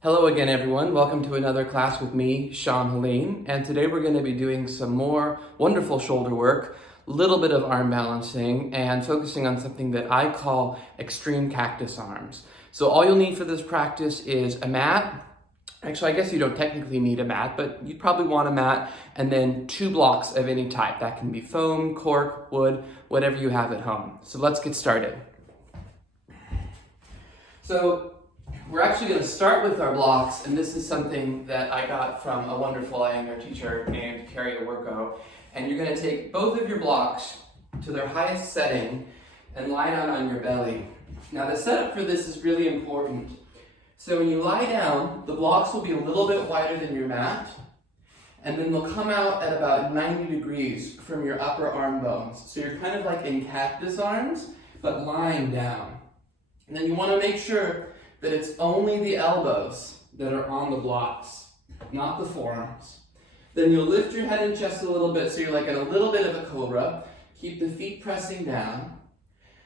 Hello again, everyone. Welcome to another class with me, Haleen. And today we're going to be doing some more wonderful shoulder work, a little bit of arm balancing, and focusing on something that I call extreme cactus arms. So all you'll need for this practice is a mat. Actually, I guess you don't technically need a mat, but you'd probably want a mat, and then 2 blocks of any type. That can be foam, cork, wood, whatever you have at home. So let's get started. So we're actually going to start with our blocks, and this is something that I got from a wonderful Iyengar teacher named Carrie Awerko. And you're going to take both of your blocks to their highest setting and lie down on your belly. Now the setup for this is really important. So when you lie down, the blocks will be a little bit wider than your mat, and then they'll come out at about 90 degrees from your upper arm bones. So you're kind of like in cactus arms, but lying down. And then you want to make sure that it's only the elbows that are on the blocks, not the forearms. Then you'll lift your head and chest a little bit so you're like in a little bit of a cobra. Keep the feet pressing down.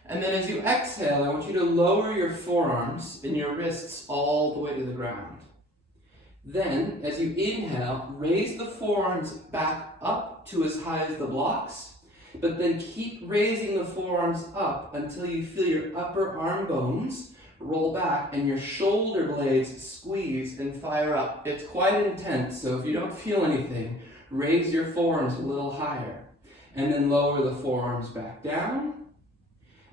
And then as you exhale, I want you to lower your forearms and your wrists all the way to the ground. Then, as you inhale, raise the forearms back up to as high as the blocks, but then keep raising the forearms up until you feel your upper arm bones roll back and your shoulder blades squeeze and fire up. It's quite intense, so if you don't feel anything, raise your forearms a little higher. And then lower the forearms back down.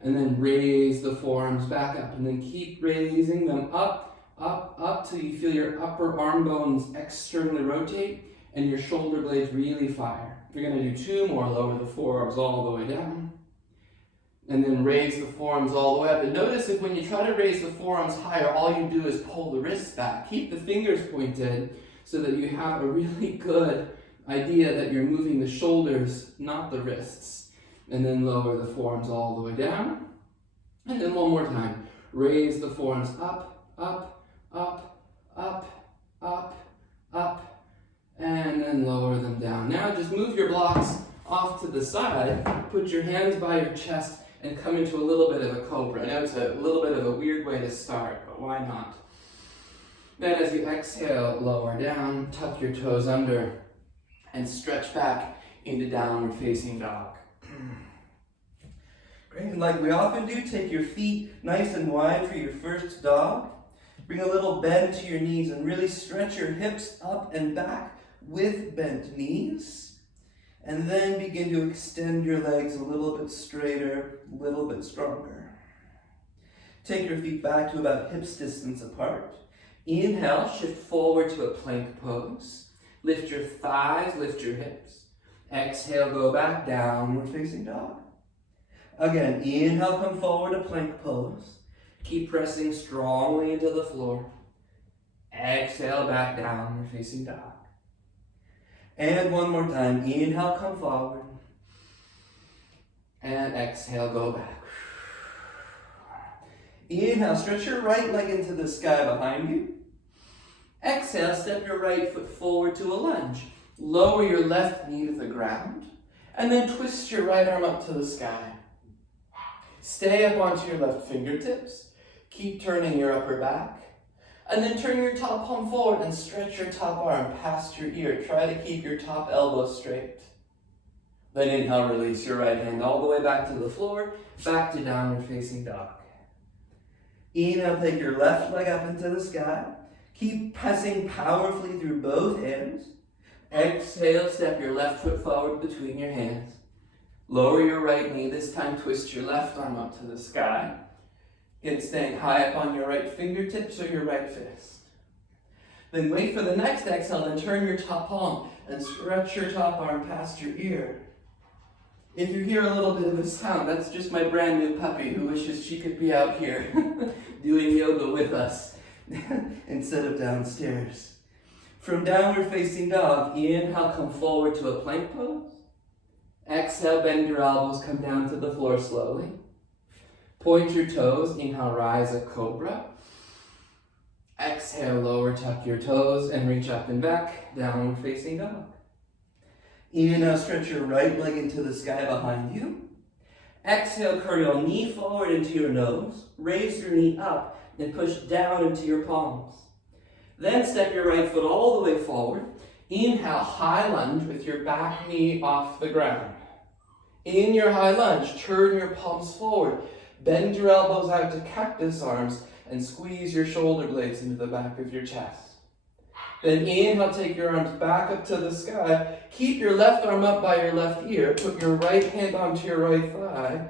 And then raise the forearms back up. And then keep raising them up, up, up till you feel your upper arm bones externally rotate and your shoulder blades really fire. If you're going to do 2 more, lower the forearms all the way down. And then raise the forearms all the way up. And notice if when you try to raise the forearms higher, all you do is pull the wrists back. Keep the fingers pointed so that you have a really good idea that you're moving the shoulders, not the wrists. And then lower the forearms all the way down. And then one more time. Raise the forearms up, up, up, up, up, up. And then lower them down. Now just move your blocks off to the side. Put your hands by your chest and come into a little bit of a cobra. I know it's a little bit of a weird way to start, but why not? Then as you exhale, lower down, tuck your toes under, and stretch back into downward facing dog. Great, and like we often do, take your feet nice and wide for your first dog. Bring a little bend to your knees and really stretch your hips up and back with bent knees. And then begin to extend your legs a little bit straighter, a little bit stronger. Take your feet back to about hips distance apart. Inhale, shift forward to a plank pose. Lift your thighs, lift your hips. Exhale, go back, downward facing dog. Again, inhale, come forward to plank pose. Keep pressing strongly into the floor. Exhale, back, downward facing dog. And one more time, inhale, come forward. And exhale, go back. Inhale, stretch your right leg into the sky behind you. Exhale, step your right foot forward to a lunge. Lower your left knee to the ground. And then twist your right arm up to the sky. Stay up onto your left fingertips. Keep turning your upper back. And then turn your top palm forward and stretch your top arm past your ear. Try to keep your top elbow straight. Then inhale, release your right hand all the way back to the floor, back to downward facing dog. Inhale, take your left leg up into the sky. Keep pressing powerfully through both hands. Exhale, step your left foot forward between your hands. Lower your right knee. This time twist your left arm up to the sky. Again, staying high up on your right fingertips or your right fist. Then wait for the next exhale, then turn your top palm and stretch your top arm past your ear. If you hear a little bit of a sound, that's just my brand new puppy who wishes she could be out here doing yoga with us instead of downstairs. From downward facing dog, inhale, come forward to a plank pose. Exhale, bend your elbows, come down to the floor slowly. Point your toes, inhale, rise a cobra. Exhale, lower, tuck your toes, and reach up and back, downward facing dog. Inhale, stretch your right leg into the sky behind you. Exhale, curl your knee forward into your nose. Raise your knee up and push down into your palms. Then step your right foot all the way forward. Inhale, high lunge with your back knee off the ground. In your high lunge, turn your palms forward. Bend your elbows out to cactus arms and squeeze your shoulder blades into the back of your chest. Then inhale, take your arms back up to the sky. Keep your left arm up by your left ear. Put your right hand onto your right thigh.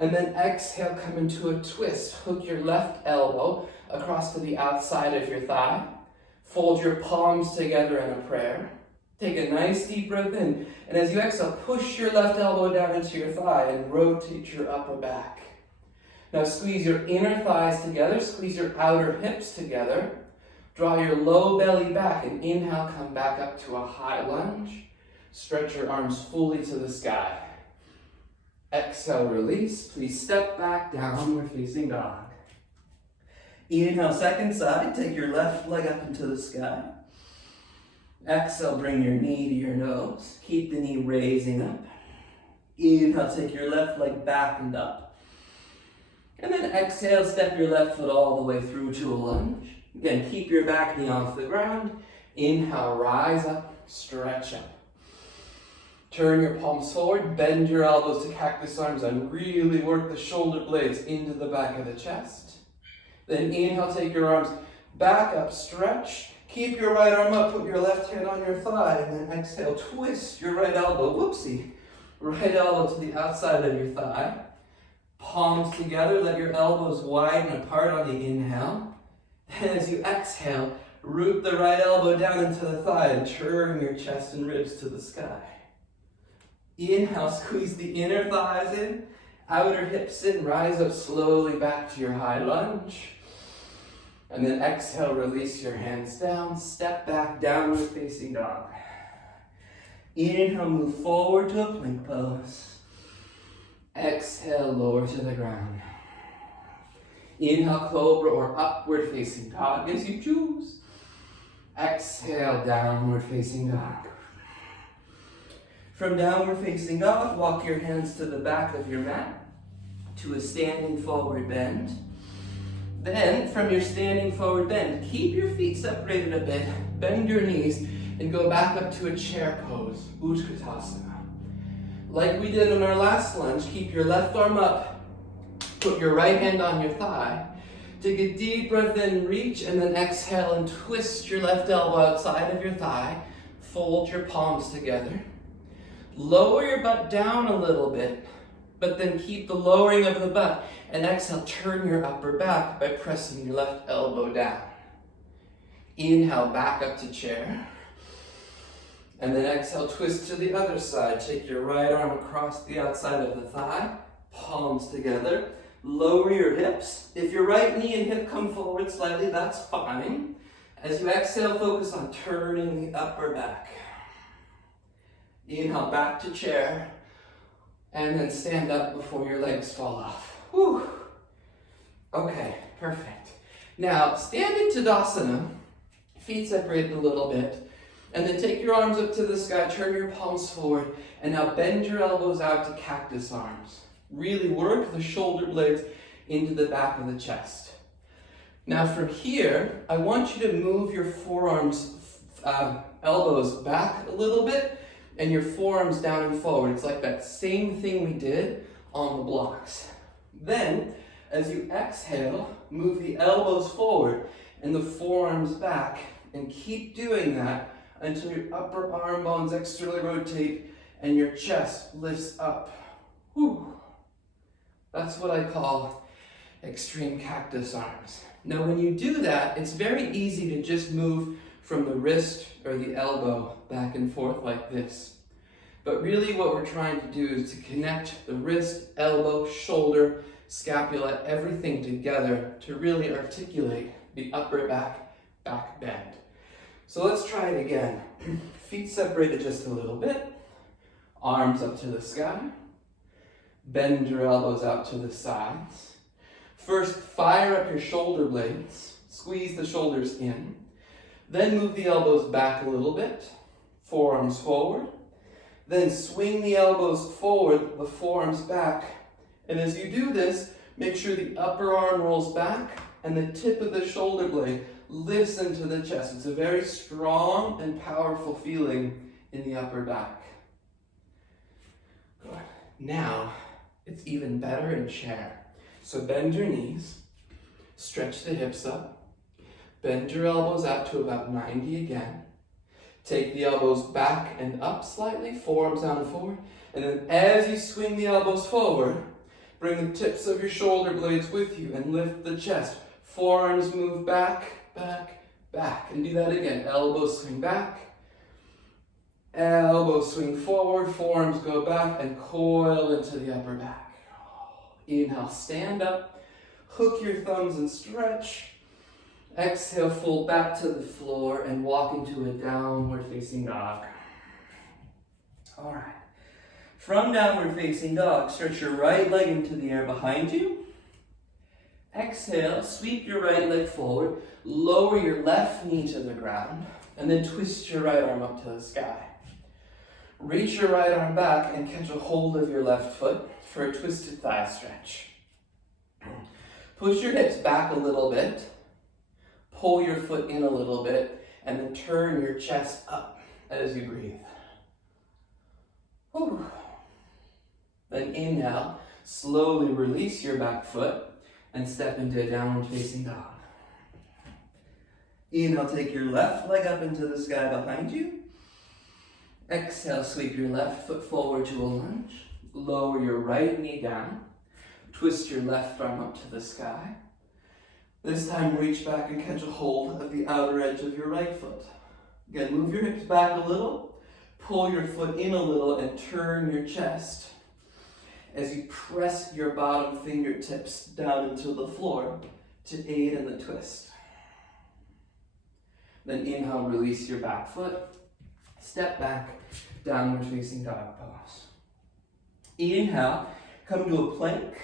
And then exhale, come into a twist. Hook your left elbow across to the outside of your thigh. Fold your palms together in a prayer. Take a nice deep breath in. And as you exhale, push your left elbow down into your thigh and rotate your upper back. Now squeeze your inner thighs together. Squeeze your outer hips together. Draw your low belly back and inhale, come back up to a high lunge. Stretch your arms fully to the sky. Exhale, release. Please step back, downward facing dog. Inhale, second side. Take your left leg up into the sky. Exhale, bring your knee to your nose. Keep the knee raising up. Inhale, take your left leg back and up. And then exhale, step your left foot all the way through to a lunge. Again, keep your back knee off the ground. Inhale, rise up, stretch up. Turn your palms forward, bend your elbows to cactus arms, and really work the shoulder blades into the back of the chest. Then inhale, take your arms back up, stretch. Keep your right arm up, put your left hand on your thigh, and then exhale, twist your right elbow, whoopsie. Right elbow to the outside of your thigh. Palms together, let your elbows widen apart on the inhale. And as you exhale, root the right elbow down into the thigh and turn your chest and ribs to the sky. Inhale, squeeze the inner thighs in, outer hips in, rise up slowly back to your high lunge. And then exhale, release your hands down, step back, downward facing dog. Inhale, move forward to a plank pose. Exhale, lower to the ground. Inhale, cobra or upward facing dog as you choose. Exhale, downward facing dog. From downward facing dog, walk your hands to the back of your mat to a standing forward bend. Then, from your standing forward bend, keep your feet separated a bit, bend your knees, and go back up to a chair pose, Utkatasana. Like we did in our last lunge, keep your left arm up, put your right hand on your thigh, take a deep breath in, reach, and then exhale and twist your left elbow outside of your thigh, fold your palms together. Lower your butt down a little bit, but then keep the lowering of the butt, and exhale, turn your upper back by pressing your left elbow down. Inhale, back up to chair. And then exhale, twist to the other side. Take your right arm across the outside of the thigh, palms together. Lower your hips. If your right knee and hip come forward slightly, that's fine. As you exhale, focus on turning the upper back. Inhale, back to chair. And then stand up before your legs fall off. Whew. Okay, perfect. Now, stand in Tadasana, feet separated a little bit. And then take your arms up to the sky, turn your palms forward, and now bend your elbows out to cactus arms. Really work the shoulder blades into the back of the chest. Now from here, I want you to move your forearms, elbows back a little bit, and your forearms down and forward. It's like that same thing we did on the blocks. Then, as you exhale, move the elbows forward and the forearms back, and keep doing that until your upper arm bones externally rotate and your chest lifts up. Whew. That's what I call extreme cactus arms. Now when you do that, it's very easy to just move from the wrist or the elbow back and forth like this. But really what we're trying to do is to connect the wrist, elbow, shoulder, scapula, everything together to really articulate the upper back bend. So let's try it again. Feet separated just a little bit. Arms up to the sky. Bend your elbows out to the sides. First, fire up your shoulder blades. Squeeze the shoulders in. Then move the elbows back a little bit. Forearms forward. Then swing the elbows forward, the forearms back. And as you do this, make sure the upper arm rolls back and the tip of the shoulder blade lifts into the chest. It's a very strong and powerful feeling in the upper back. Good. Now, it's even better in chair. So bend your knees, stretch the hips up, bend your elbows out to about 90 again. Take the elbows back and up slightly, forearms down and forward. And then as you swing the elbows forward, bring the tips of your shoulder blades with you and lift the chest. Forearms move back, back, back. And do that again. Elbows swing back. Elbows swing forward. Forearms go back and coil into the upper back. Inhale, stand up. Hook your thumbs and stretch. Exhale, fold back to the floor and walk into a downward facing dog. All right. From downward facing dog, stretch your right leg into the air behind you. Exhale, sweep your right leg forward, lower your left knee to the ground, and then twist your right arm up to the sky. Reach your right arm back and catch a hold of your left foot for a twisted thigh stretch. Push your hips back a little bit, pull your foot in a little bit, and then turn your chest up as you breathe. Whew. Then inhale, slowly release your back foot and step into a downward facing dog. Inhale, take your left leg up into the sky behind you. Exhale, sweep your left foot forward to a lunge. Lower your right knee down. Twist your left arm up to the sky. This time, reach back and catch a hold of the outer edge of your right foot. Again, move your hips back a little. Pull your foot in a little and turn your chest as you press your bottom fingertips down into the floor to aid in the twist. Then inhale, release your back foot. Step back, downward facing dog pose. Inhale, come to a plank.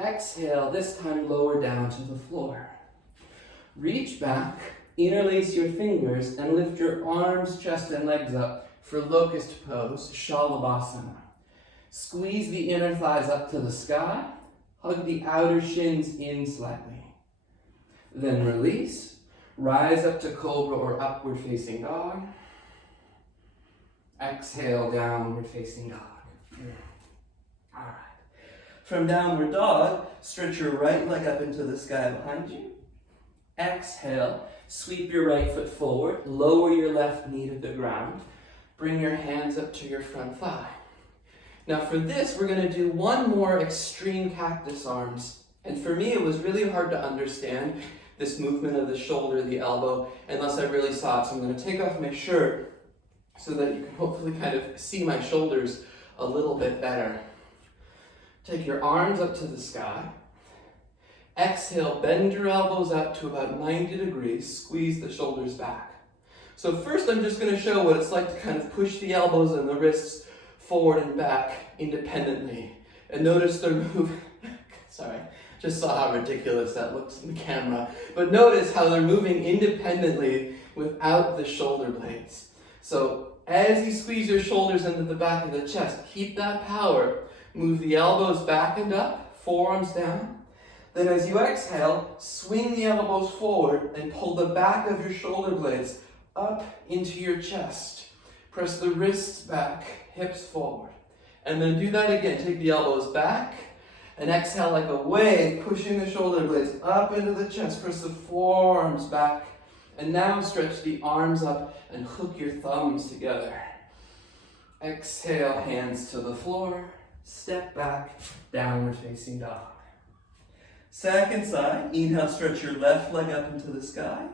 Exhale, this time lower down to the floor. Reach back, interlace your fingers, and lift your arms, chest, and legs up for locust pose, Savasana. Squeeze the inner thighs up to the sky. Hug the outer shins in slightly. Then release. Rise up to cobra or upward facing dog. Exhale, downward facing dog. All right. From downward dog, stretch your right leg up into the sky behind you. Exhale, sweep your right foot forward, lower your left knee to the ground. Bring your hands up to your front thigh. Now for this, we're going to do one more extreme cactus arms. And for me, it was really hard to understand this movement of the shoulder, the elbow, unless I really saw it. So I'm going to take off my shirt so that you can hopefully kind of see my shoulders a little bit better. Take your arms up to the sky. Exhale, bend your elbows up to about 90 degrees. Squeeze the shoulders back. So first I'm just going to show what it's like to kind of push the elbows and the wrists forward and back independently. And notice they're moving. Sorry, just saw how ridiculous that looks in the camera. But notice how they're moving independently without the shoulder blades. So as you squeeze your shoulders into the back of the chest, keep that power. Move the elbows back and up, forearms down. Then as you exhale, swing the elbows forward and pull the back of your shoulder blades up into your chest. Press the wrists back, hips forward. And then do that again. Take the elbows back and exhale like a wave, pushing the shoulder blades up into the chest. Press the forearms back. And now stretch the arms up and hook your thumbs together. Exhale, hands to the floor. Step back, downward facing dog. Second side, inhale, stretch your left leg up into the sky.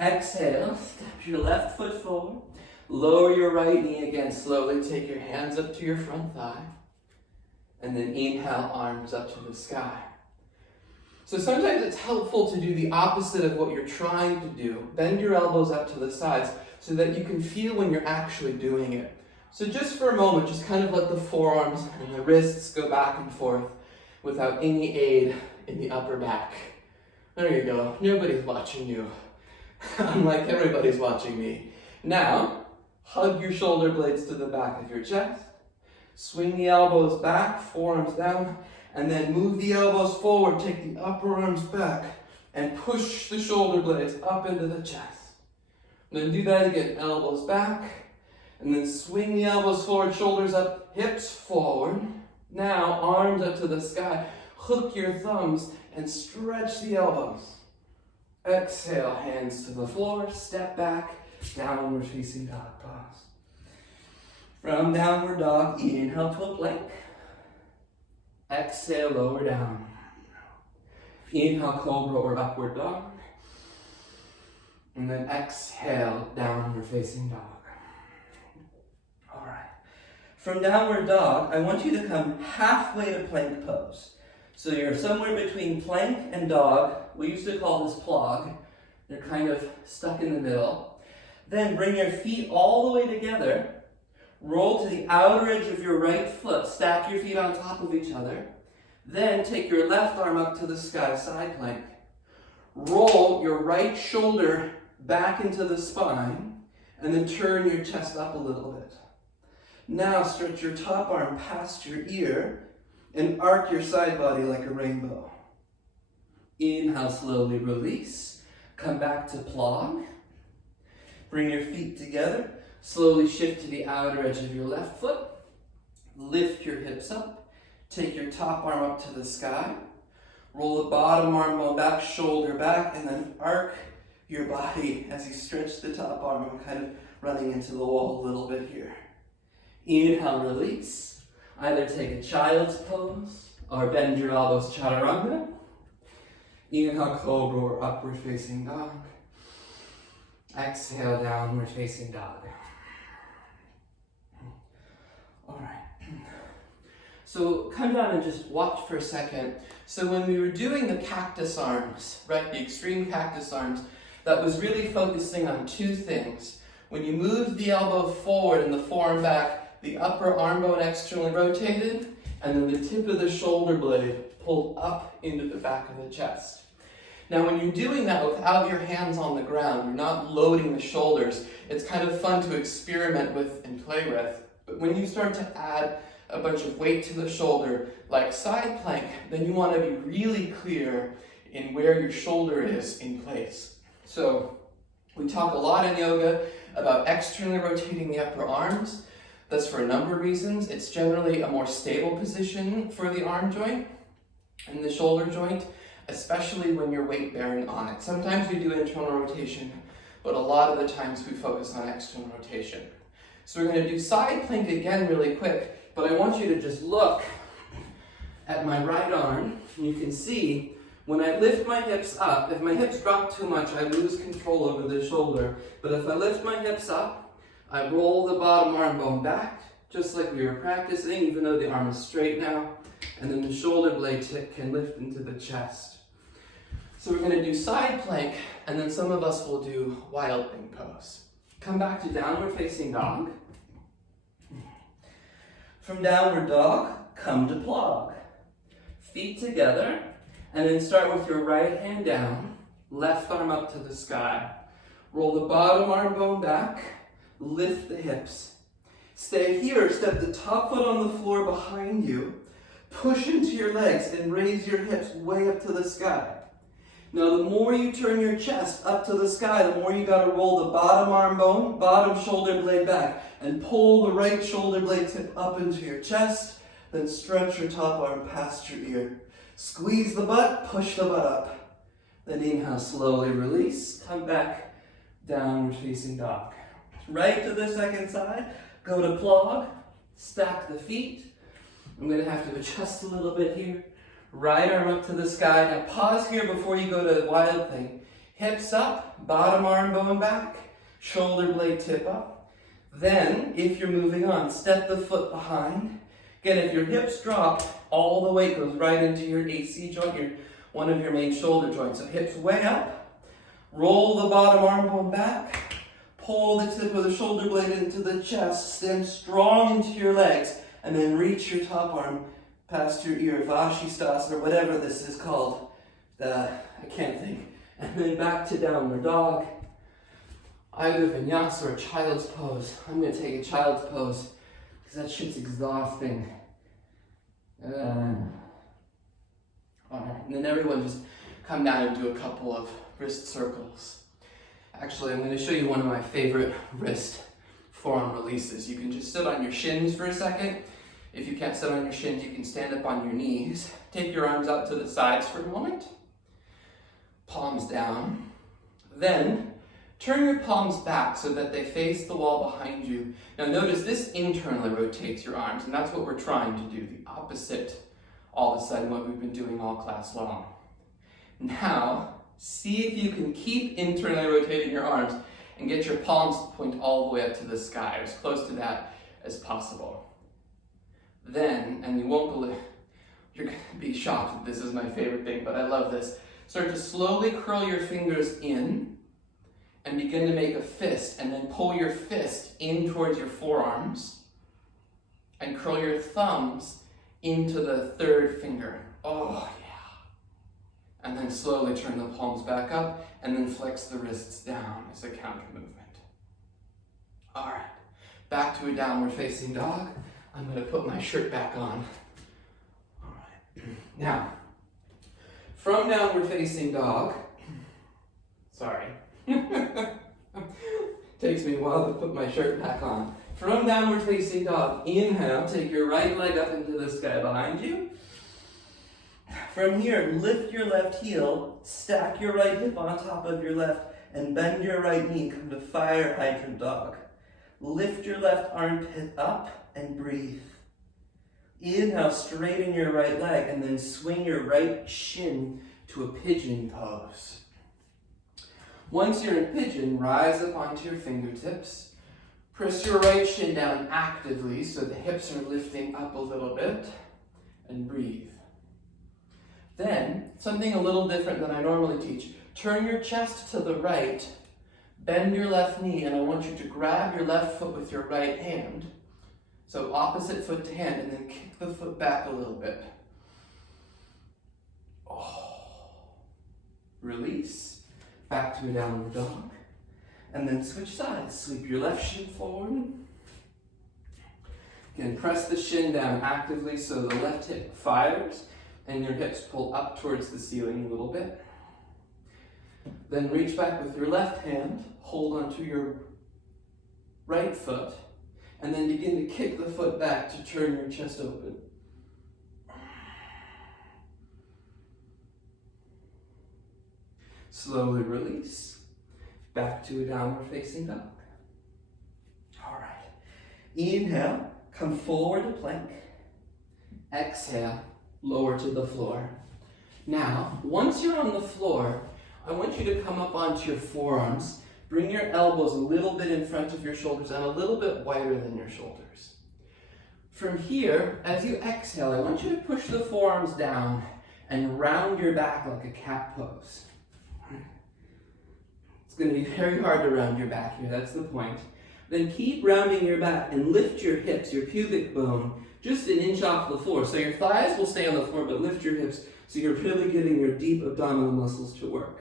Exhale, step your left foot forward. Lower your right knee again, slowly take your hands up to your front thigh. And then inhale, arms up to the sky. So sometimes it's helpful to do the opposite of what you're trying to do. Bend your elbows up to the sides so that you can feel when you're actually doing it. So just for a moment, just kind of let the forearms and the wrists go back and forth without any aid in the upper back. There you go. Nobody's watching you. Unlike everybody's watching me. Now, hug your shoulder blades to the back of your chest. Swing the elbows back, forearms down, and then move the elbows forward. Take the upper arms back and push the shoulder blades up into the chest. And then do that again, elbows back, and then swing the elbows forward, shoulders up, hips forward. Now, arms up to the sky, hook your thumbs and stretch the elbows. Exhale, hands to the floor, step back, downward facing dog, pause. From downward dog, inhale to a plank. Exhale, lower down. Inhale, cobra or upward dog. And then exhale, downward facing dog. All right. From downward dog, I want you to come halfway to plank pose. So you're somewhere between plank and dog. We used to call this plog. They're kind of stuck in the middle. Then bring your feet all the way together. Roll to the outer edge of your right foot. Stack your feet on top of each other. Then take your left arm up to the sky, side plank. Roll your right shoulder back into the spine, and then turn your chest up a little bit. Now stretch your top arm past your ear and arc your side body like a rainbow. Inhale, slowly release. Come back to plog. Bring your feet together. Slowly shift to the outer edge of your left foot. Lift your hips up. Take your top arm up to the sky. Roll the bottom arm bone back, shoulder back, and then arc your body as you stretch the top arm. I'm kind of running into the wall a little bit here. Inhale, release. Either take a child's pose or bend your elbows, chaturanga. Inhale, cobra or upward facing dog. Exhale, downward facing dog. All right. So come down and just watch for a second. So when we were doing the cactus arms, right, the extreme cactus arms, that was really focusing on two things. When you moved the elbow forward and the forearm back, the upper arm bone externally rotated, and then the tip of the shoulder blade pulled up into the back of the chest. Now when you're doing that without your hands on the ground, you're not loading the shoulders, it's kind of fun to experiment with and play with. But when you start to add a bunch of weight to the shoulder, like side plank, then you want to be really clear in where your shoulder is in place. So we talk a lot in yoga about externally rotating the upper arms. That's for a number of reasons. It's generally a more stable position for the arm joint and the shoulder joint, especially when you're weight bearing on it. Sometimes we do internal rotation, but a lot of the times we focus on external rotation. So we're going to do side plank again really quick, but I want you to just look at my right arm, and you can see when I lift my hips up, if my hips drop too much, I lose control over the shoulder. But if I lift my hips up, I roll the bottom arm bone back, just like we were practicing, even though the arm is straight now. And then the shoulder blade tip can lift into the chest. So we're going to do side plank, and then some of us will do wild thing pose. Come back to downward facing dog. From downward dog, come to plog. Feet together, and then start with your right hand down, left arm up to the sky. Roll the bottom arm bone back, lift the hips. Stay here, step the top foot on the floor behind you, push into your legs and raise your hips way up to the sky. Now the more you turn your chest up to the sky, the more you gotta roll the bottom arm bone, bottom shoulder blade back, and pull the right shoulder blade tip up into your chest, then stretch your top arm past your ear. Squeeze the butt, push the butt up. Then inhale, slowly release, come back, downward facing dog. Right to the second side, go to plog, stack the feet. I'm gonna have to adjust a little bit here. Right arm up to the sky. Now pause here before you go to wild thing. Hips up, bottom arm bone back, shoulder blade tip up. Then, if you're moving on, step the foot behind. Again, if your hips drop, all the weight goes right into your AC joint, one of your main shoulder joints. So hips way up, roll the bottom arm bone back, pull the tip of the shoulder blade into the chest, stand strong into your legs, and then reach your top arm past your ear, Vashisthasana, or whatever this is called. I can't think. And then back to downward dog. Either vinyasa or child's pose. I'm going to take a child's pose because that shit's exhausting. Alright, and then everyone just come down and do a couple of wrist circles. Actually, I'm going to show you one of my favorite wrist forearm releases. You can just sit on your shins for a second. If you can't sit on your shins, you can stand up on your knees. Take your arms out to the sides for a moment. Palms down. Then turn your palms back so that they face the wall behind you. Now notice this internally rotates your arms, and that's what we're trying to do, the opposite all of a sudden what we've been doing all class long. Now, see if you can keep internally rotating your arms and get your palms to point all the way up to the sky, as close to that as possible. Then, and you won't believe, you're going to be shocked that this is my favorite thing, but I love this. Start to slowly curl your fingers in and begin to make a fist, and then pull your fist in towards your forearms and curl your thumbs into the third finger. Oh, yeah. And then slowly turn the palms back up and then flex the wrists down as a counter movement. All right, back to a downward facing dog. I'm going to put my shirt back on. All right. Now, from downward facing dog, sorry. Takes me a while to put my shirt back on. From downward facing dog, inhale, take your right leg up into the sky behind you. From here, lift your left heel, stack your right hip on top of your left, and bend your right knee, come to fire hydrant dog. Lift your left armpit up and breathe. Inhale, straighten your right leg, and then swing your right shin to a pigeon pose. Once you're in pigeon, rise up onto your fingertips. Press your right shin down actively so the hips are lifting up a little bit, and breathe. Then, something a little different than I normally teach. Turn your chest to the right, bend your left knee, and I want you to grab your left foot with your right hand. So opposite foot to hand, and then kick the foot back a little bit. Oh. Release. Back to a downward dog. And then switch sides. Sweep your left shin forward. Again, press the shin down actively so the left hip fires and your hips pull up towards the ceiling a little bit. Then reach back with your left hand, hold onto your right foot, and then begin to kick the foot back to turn your chest open. Slowly release, back to a downward facing dog. All right, inhale, come forward to plank. Exhale, lower to the floor. Now, once you're on the floor, I want you to come up onto your forearms, bring your elbows a little bit in front of your shoulders and a little bit wider than your shoulders. From here, as you exhale, I want you to push the forearms down and round your back like a cat pose. It's going to be very hard to round your back here, that's the point. Then keep rounding your back and lift your hips, your pubic bone, just an inch off the floor. So your thighs will stay on the floor, but lift your hips so you're really getting your deep abdominal muscles to work.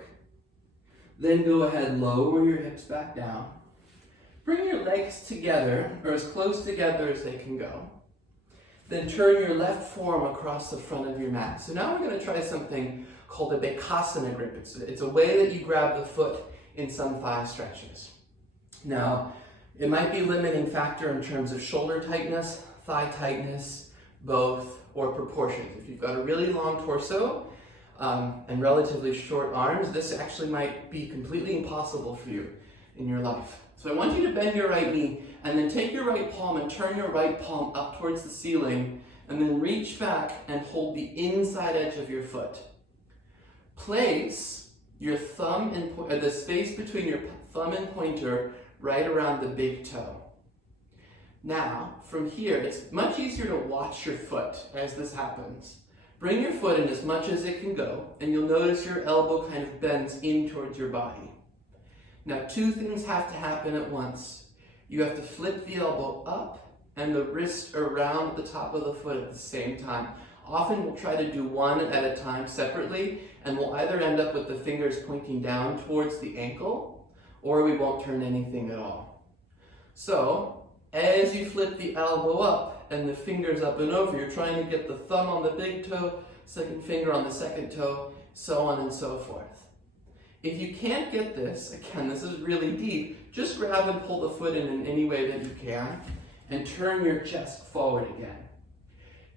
Then go ahead, lower your hips back down. Bring your legs together, or as close together as they can go. Then turn your left forearm across the front of your mat. So now we're going to try something called a Bhekasana grip. It's a way that you grab the foot in some thigh stretches. Now, it might be a limiting factor in terms of shoulder tightness, thigh tightness, both, or proportions. If you've got a really long torso and relatively short arms, this actually might be completely impossible for you in your life. So I want you to bend your right knee and then take your right palm and turn your right palm up towards the ceiling and then reach back and hold the inside edge of your foot. Place your thumb and the space between your thumb and pointer right around the big toe. Now, from here, it's much easier to watch your foot as this happens. Bring your foot in as much as it can go, and you'll notice your elbow kind of bends in towards your body. Now, two things have to happen at once. You have to flip the elbow up and the wrist around the top of the foot at the same time. Often we'll try to do one at a time separately, and we'll either end up with the fingers pointing down towards the ankle, or we won't turn anything at all. So, as you flip the elbow up and the fingers up and over, you're trying to get the thumb on the big toe, second finger on the second toe, so on and so forth. If you can't get this, again, this is really deep, just grab and pull the foot in any way that you can, and turn your chest forward again.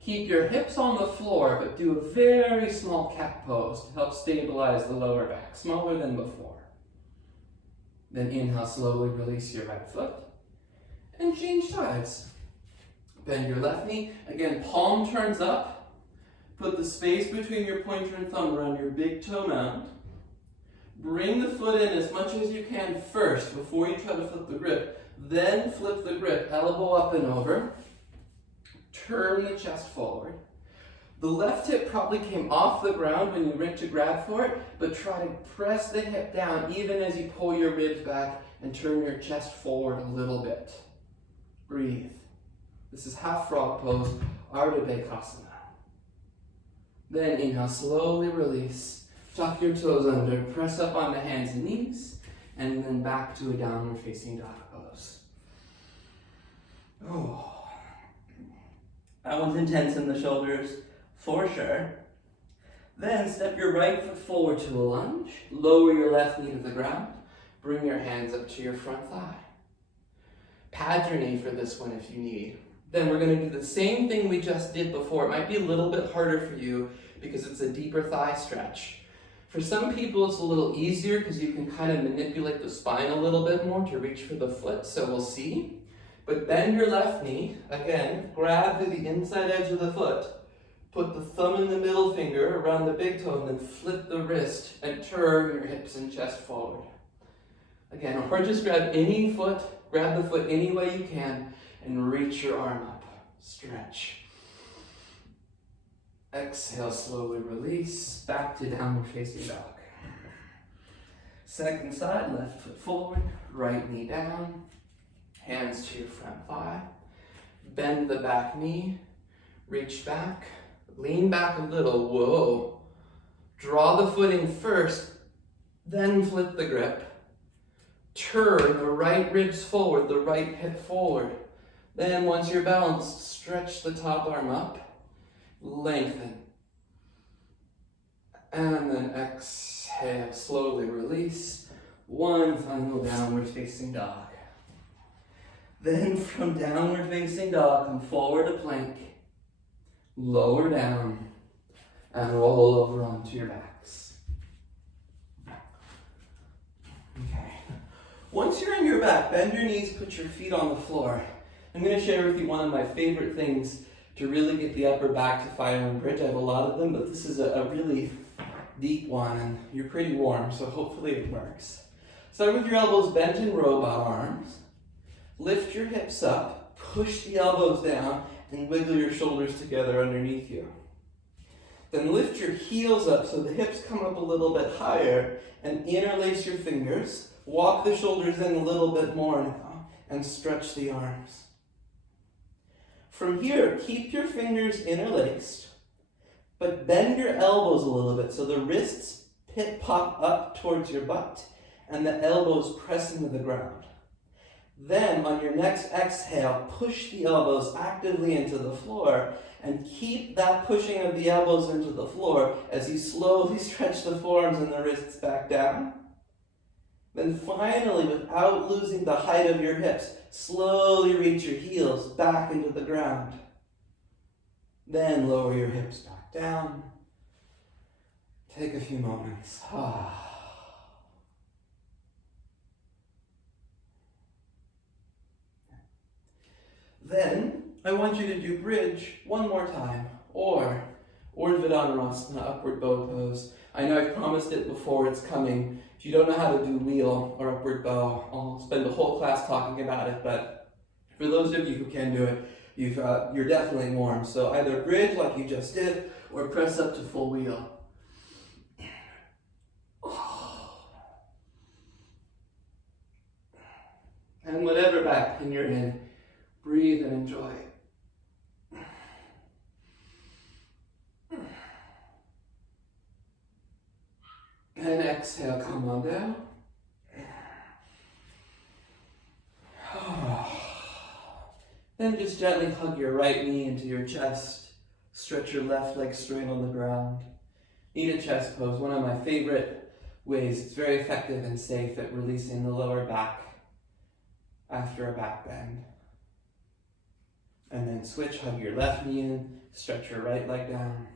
Keep your hips on the floor, but do a very small cat pose to help stabilize the lower back, smaller than before. Then inhale, slowly release your right foot, and change sides. Bend your left knee, again, palm turns up. Put the space between your pointer and thumb around your big toe mound. Bring the foot in as much as you can first before you try to flip the grip. Then flip the grip, elbow up and over. Turn the chest forward. The left hip probably came off the ground when you went to grab for it, but try to press the hip down even as you pull your ribs back and turn your chest forward a little bit. Breathe. This is half frog pose, Ardha Bhekasana. Then inhale, slowly release. Tuck your toes under, press up on the hands and knees, and then back to a downward facing dog pose. Oh. That one's intense in the shoulders, for sure. Then step your right foot forward to a lunge, lower your left knee to the ground, bring your hands up to your front thigh. Pad your knee for this one if you need. Then we're going to do the same thing we just did before. It might be a little bit harder for you because it's a deeper thigh stretch. For some people it's a little easier because you can kind of manipulate the spine a little bit more to reach for the foot, so we'll see. But bend your left knee, again, grab to the inside edge of the foot, put the thumb and the middle finger around the big toe, and then flip the wrist and turn your hips and chest forward. Again, or just grab the foot any way you can, and reach your arm up. Stretch. Exhale, slowly release, back to downward facing dog. Second side, left foot forward, right knee down, hands to your front thigh. Bend the back knee, reach back, lean back a little, whoa. Draw the foot in first, then flip the grip. Turn the right ribs forward, the right hip forward. Then once you're balanced, stretch the top arm up. Lengthen. And then exhale, slowly release. One final downward facing dog. Then from downward facing dog, come forward to plank. Lower down. And roll over onto your backs. Okay. Once you're on your back, bend your knees, put your feet on the floor. I'm going to share with you one of my favorite things to really get the upper back to fire and bridge. I have a lot of them, but this is a really deep one, and you're pretty warm, so hopefully it works. Start with your elbows bent in robot arms. Lift your hips up, push the elbows down, and wiggle your shoulders together underneath you. Then lift your heels up so the hips come up a little bit higher, and interlace your fingers. Walk the shoulders in a little bit more now, and stretch the arms. From here, keep your fingers interlaced, but bend your elbows a little bit so the wrists pop up towards your butt and the elbows press into the ground. Then, on your next exhale, push the elbows actively into the floor and keep that pushing of the elbows into the floor as you slowly stretch the forearms and the wrists back down. Then finally, without losing the height of your hips, slowly reach your heels back into the ground. Then lower your hips back down. Take a few moments. Then, I want you to do bridge one more time, or Urdhva upward bow pose. I know I've promised it before, it's coming. If you don't know how to do wheel or upward bow, I'll spend the whole class talking about it, but for those of you who can do it, you're definitely warm. So either bridge like you just did, or press up to full wheel. And whatever back pain you're in, breathe and enjoy it. And exhale, come on down. Then just gently hug your right knee into your chest. Stretch your left leg straight on the ground. Need a chest pose, one of my favorite ways. It's very effective and safe at releasing the lower back after a back bend. And then switch, hug your left knee in, stretch your right leg down.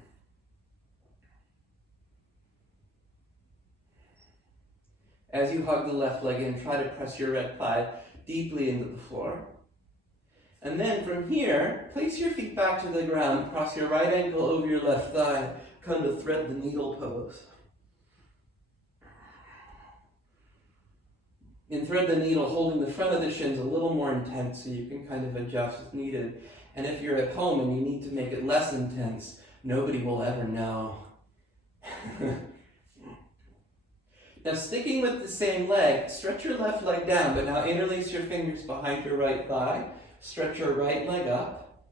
As you hug the left leg in, try to press your right thigh deeply into the floor. And then from here, place your feet back to the ground, cross your right ankle over your left thigh, come to thread the needle pose. In thread the needle, holding the front of the shins a little more intense so you can kind of adjust as needed. And if you're at home and you need to make it less intense, nobody will ever know. Now sticking with the same leg, stretch your left leg down, but now interlace your fingers behind your right thigh. Stretch your right leg up.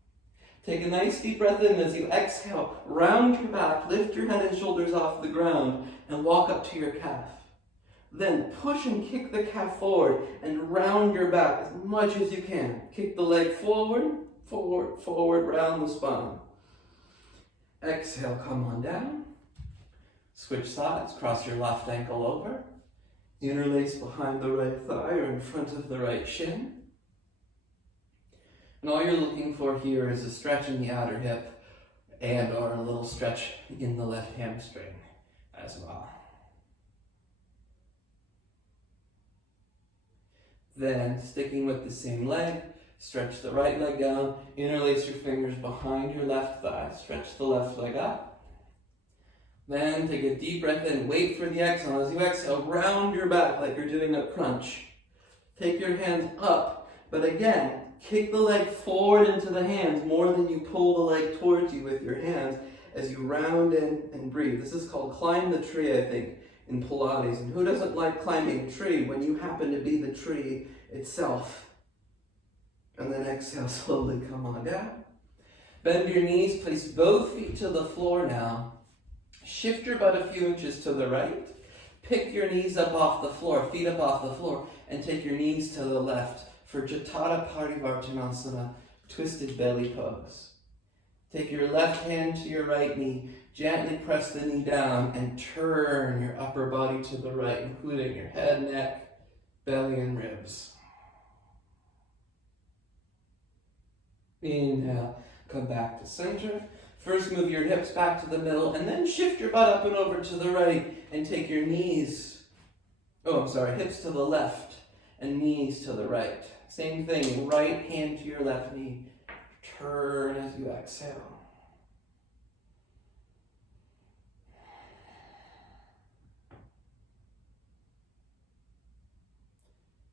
Take a nice deep breath in as you exhale. Round your back, lift your head and shoulders off the ground, and walk up to your calf. Then push and kick the calf forward and round your back as much as you can. Kick the leg forward, forward, forward, round the spine. Exhale, come on down. Switch sides, cross your left ankle over. Interlace behind the right thigh or in front of the right shin. And all you're looking for here is a stretch in the outer hip and or a little stretch in the left hamstring as well. Then, sticking with the same leg, stretch the right leg down, interlace your fingers behind your left thigh, stretch the left leg up. Then take a deep breath in, wait for the exhale. As you exhale, round your back like you're doing a crunch. Take your hands up, but again, kick the leg forward into the hands more than you pull the leg towards you with your hands as you round in and breathe. This is called climb the tree, I think, in Pilates. And who doesn't like climbing a tree when you happen to be the tree itself? And then exhale, slowly come on down. Bend your knees, place both feet to the floor now. Shift your butt a few inches to the right. Pick your knees up off the floor, feet up off the floor, and take your knees to the left for Jatara Parivartanasana, twisted belly pose. Take your left hand to your right knee, gently press the knee down, and turn your upper body to the right, including your head, neck, belly, and ribs. Inhale, come back to center. First, move your hips back to the middle, and then shift your butt up and over to the right, and take your hips to the left, and knees to the right. Same thing, right hand to your left knee. Turn as you exhale.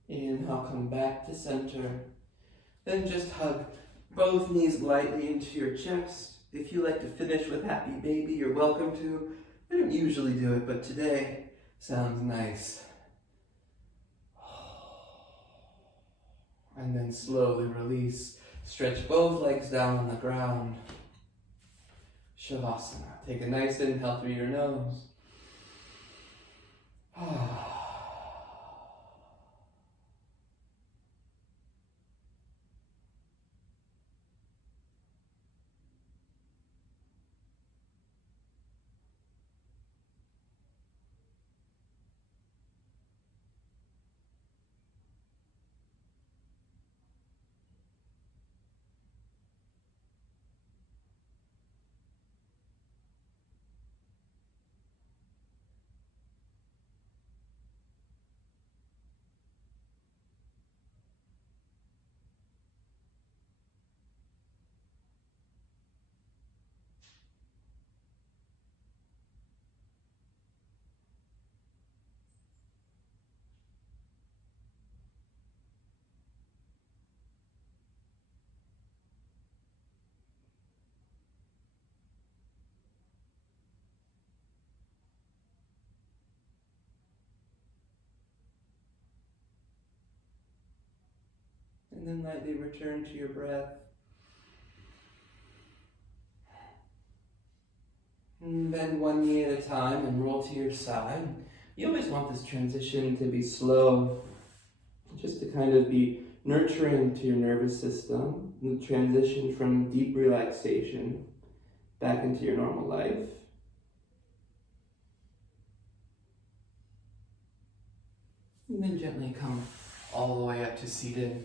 Inhale, come back to center. Then just hug both knees lightly into your chest. If you like to finish with happy baby, you're welcome to. I don't usually do it, but today sounds nice. And then slowly release. Stretch both legs down on the ground. Savasana. Take a nice inhale through your nose. And then lightly return to your breath. And bend one knee at a time and roll to your side. You always want this transition to be slow, just to kind of be nurturing to your nervous system. The transition from deep relaxation back into your normal life. And then gently come all the way up to seated.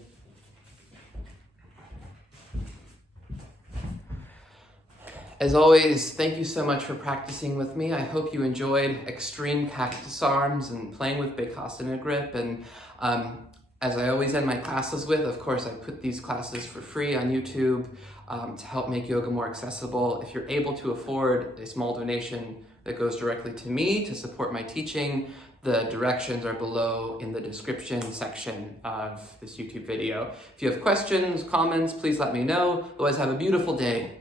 As always, thank you so much for practicing with me. I hope you enjoyed extreme cactus arms and playing with Bhekasana grip. And as I always end my classes with, of course, I put these classes for free on YouTube to help make yoga more accessible. If you're able to afford a small donation that goes directly to me to support my teaching, the directions are below in the description section of this YouTube video. If you have questions, comments, please let me know. Otherwise, have a beautiful day.